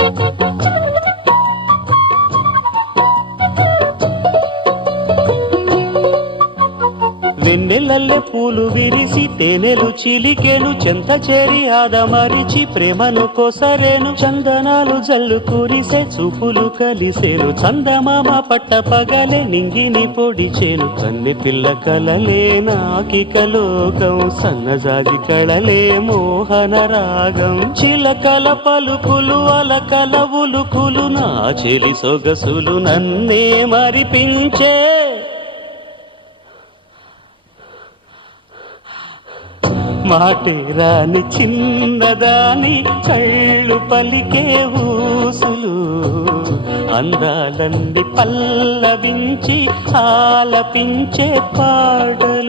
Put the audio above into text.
Thank you. గుండెలల్లె పూలు విరిసి తేనెలు చిలికెను చెంత చెరి ఆదమరిచి ప్రేమను కోసరేను చందనాలు జల్లు కురిసే చూపులు కలిసేను చందమామ పట్ట పగలే నింగిని పొడిచేను కన్ని పిల్ల కలలే నాకిక లోకం సన్నజాజి కళలే మోహన రాగం చిలకల పలుకులు అలకల ఉలుకులు నా చెలి సొగసులు నన్నే మరిపించే మాటేరాని చిన్నదాని కళ్ళు పలికే ఊసులు అందాలండి పల్లవించి ఆలపించే పాడలు